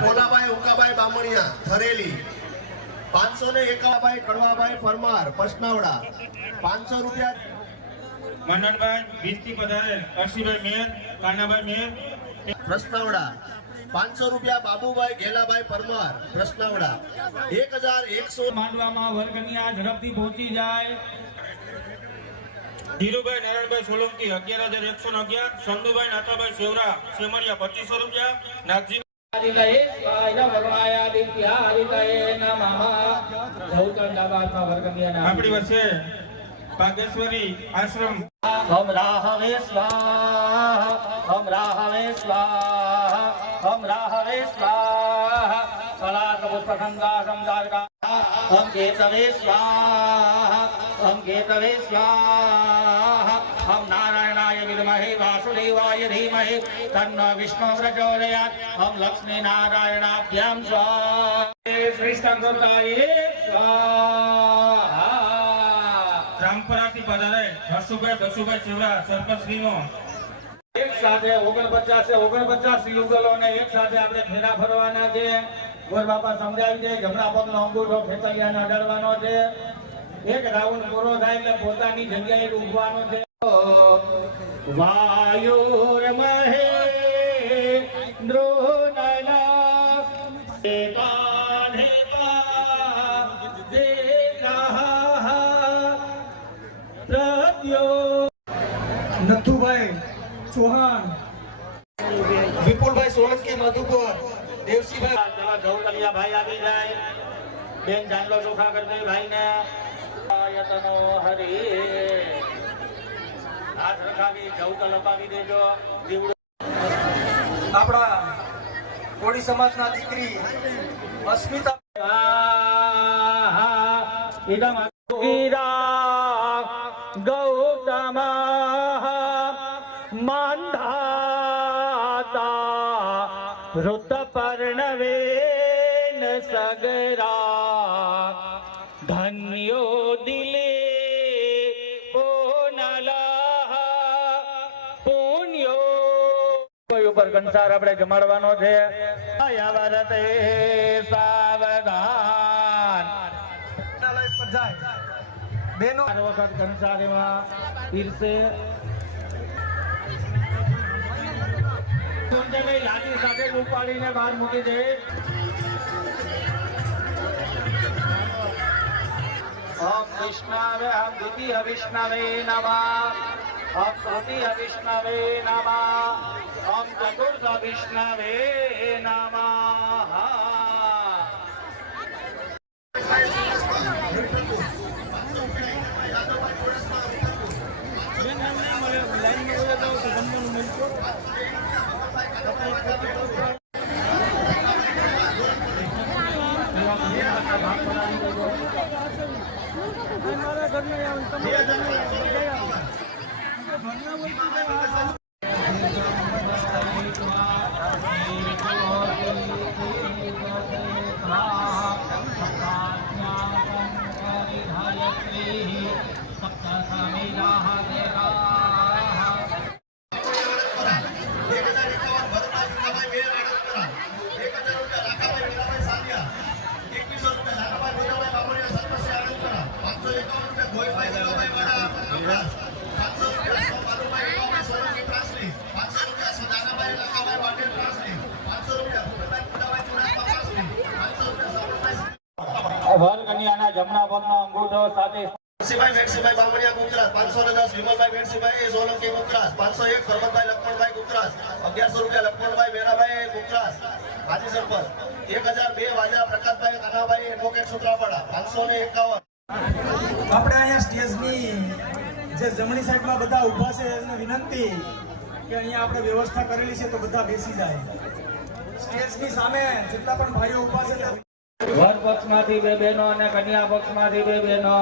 કોલાભાઈ ઉકાભાઈ બામણિયા થરેલી 551 કડવાભાઈ પરમાર પસનાવડા 500 રૂપિયા મંડળભાઈ 20 થી વધારે અરશીભાઈ મેર કાનાભાઈ મેર પ્રશ્નાવડા 500 રૂપિયા બાબુભાઈ ગેલાભાઈ પરમાર પ્રશ્નાવડા 1100 માંડવામાં વર્ગનિયા ઝડપથી પહોંચી જાય ધીરુભાઈ નારાયણભાઈ સોલંકી 11111 સંધુભાઈ નાથાભાઈ સેવરા સેમરિયા 2500 રૂપિયા નાગજી આપણી વચ્ચે ભાગેશ્વરી આશ્રમ हम राहवे स्वाहा हम राहवे स्वाहा हम राहवे स्वाहा कलाक पुष्पगंगा समदारका हम केतवे स्वाहा हम केतवे स्वाहा हम नारायणाय विद्महे वासुदेवाय धीमहि तन्नो विष्णु प्रचोदयात् हम लक्ष्मी नारायणाभ्यां स्वाहा श्रेष्ठंकर्ताय स्वाहा રામપરાથી પધારે હર્ષુભાઈ દસુભાઈ ચેવરા સરપંચ શ્રીનો એક સાથે 49 યુગલો ને એક સાથે આપણે ફેરા ફરવાના છે. ગોર બાપા સમજાવી દે જમણા પગનો અંગૂઠો ખેતરિયાને અડાડવાનો છે. એક રાઉન્ડ પૂરો થાય એટલે પોતાની જગ્યાએ ઊભવાનો છે. વાયુર્મહે દ્રોણના નથુભાઈ ચૌહાણ વિપુલભાઈ સોલંકી મધુપુર દેવસીભાઈ જવકલિયા ભાઈ આવી જાય બેન જાનલો ચોખા કરી દે ભાઈ ને આયતનો હરી હાથ રખાવી જવકલ અપાવી દેજો. આપણા કોળી સમાજના દીકરી અસ્મિતા ઇદમ ગૌતમ માંધાતા ઋતપર્ણવેન સગરા ધન્યો દિલે પોનલા પુણ્યો કોઈ ઉપર કંસાર આપણે જમાડવાનો છે. વરતે સાવધાન પર જાય બેનો વખત કંસાર એમાં પીરસે લાદી સાથે ઉપાડીને બહાર મૂકી દે. ઓમ વિષ્ણવે ઓમ દ્વિતીય વિષ્ણવે નમઃ ઓમ તૃતીય વિષ્ણવે નમઃ ઓમ ચતુર્થ વિષ્ણવે નમઃ. વરકન્યાના જમણા પગનો અંગૂઠો સાથે વેણસીભાઈ વેણસીભાઈ બામણિયા ગુજરાત 510 વિમલભાઈ વેણસીભાઈ સોલંકી ગુજરાત 501 પરમતભાઈ લક્ષ્મણભાઈ ગુજરાત 1100 રૂપિયા લક્ષ્મણભાઈ મેરાભાઈ ગુજરાત હાજી સરપંચ 1002 વાજા પ્રકાશભાઈ કાનાભાઈ એડવોકેટ સુત્રાપાડા 551. આપણે અહીંયા સ્ટેજની જે જમણી સાઈડમાં બધા ઊભા છે એમને વિનંતી કે અહીંયા આપણે વ્યવસ્થા કરેલી છે તો બધા બેસી જાય. સ્ટેજની સામે જેટલા પણ ભાઈઓ ઊભા છે વર પક્ષમાંથી બે બહેનો અને કન્યા પક્ષમાંથી બે બહેનો